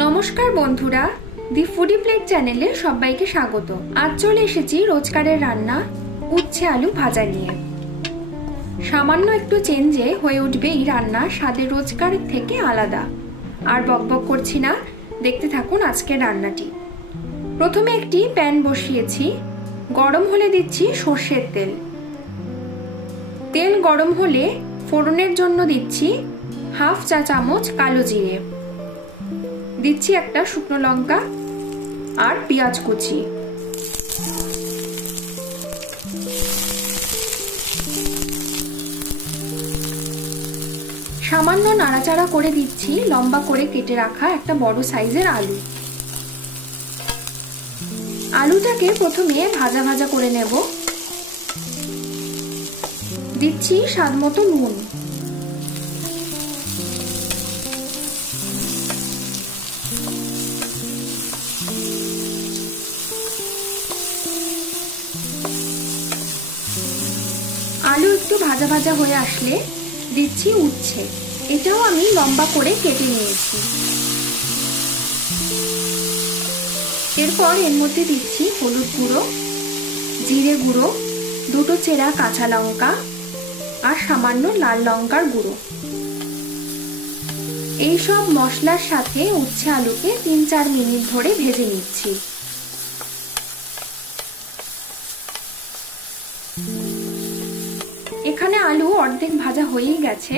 नमस्कार बंधुरा दि foodie plate चैनेले सबाइके स्वागत। आज चले एसेछि रोजकारेर रान्ना उচ্ছে आलू भाजा निये। सामान्य एकटु चेंजे हये उठबे एई रान्ना स्वादे रोजकारेर थेके आलादा। आर बकबक करछि ना, देखते थाकुन आजकेर रान्नाटी। प्रथमे एकटी पैन बसिएछि, गरम होले दिচ্ছি সরষের तेल। तेल गरम होले फोड़नेर जन्य दिচ্ছি हाफ चा चामच कालो जिरे, दिচ্ছি একটা শুকনো লঙ্কা আর পেঁয়াজ কুচি। সামান্য নাড়াচাড়া করে দিচ্ছি লম্বা করে কেটে রাখা একটা বড় সাইজের আলু। আলুটাকে প্রথমে ভাজা ভাজা করে নেব। দিচ্ছি স্বাদমতো নুন। आलू एकटू भाजा भाजा हये आसले दिচ্ছি উচ্ছে, এটাও আমি লম্বা করে কেটে নিয়েছি। এরপর এর মধ্যে দিচ্ছি হলুদ গুঁড়ো, জিরে গুঁড়ো, দুটো চেরা কাঁচা লঙ্কা আর সামান্য লাল লঙ্কার গুঁড়ো। এই সব মশলার সাথে উচ্ছে আলুকে ৩-৪ মিনিট ধরে ভেজে নিচ্ছি। এখানে আলু অর্ধেক ভাজা হয়েই গেছে।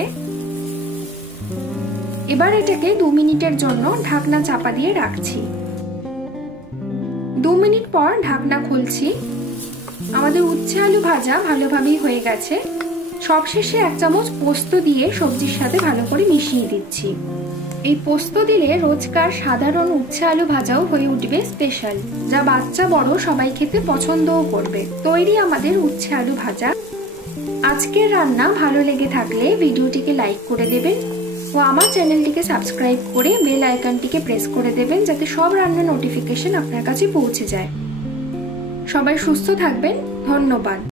এবার এটাকে ২ মিনিটের জন্য ঢাকনা চাপা দিয়ে রাখছি। ২ মিনিট পর ঢাকনা খুলছি। আমাদের উচ্ছে আলু ভাজা ভালোভাবেই হয়ে গেছে। সবশেষে ১ চামচ পোস্ত দিয়ে সবজির সাথে ভালো করে মিশিয়ে দিচ্ছি। এই পোস্ত দিলে রোজকার সাধারণ উচ্ছে আলু ভাজাও হয়ে উঠবে স্পেশাল, যা বাচ্চা বড় সবাই খেতে পছন্দও করবে। তৈরি আমাদের উচ্ছে আলু ভাজা। আজকের রান্না ভালো লেগে থাকলে ভিডিওটিকে লাইক করে দেবেন ও আমার চ্যানেলটিকে সাবস্ক্রাইব করে বেল আইকনটিকে প্রেস করে দেবেন, যাতে সব রান্নার নোটিফিকেশন আপনার কাছে পৌঁছে যায়। সবাই সুস্থ থাকবেন। ধন্যবাদ।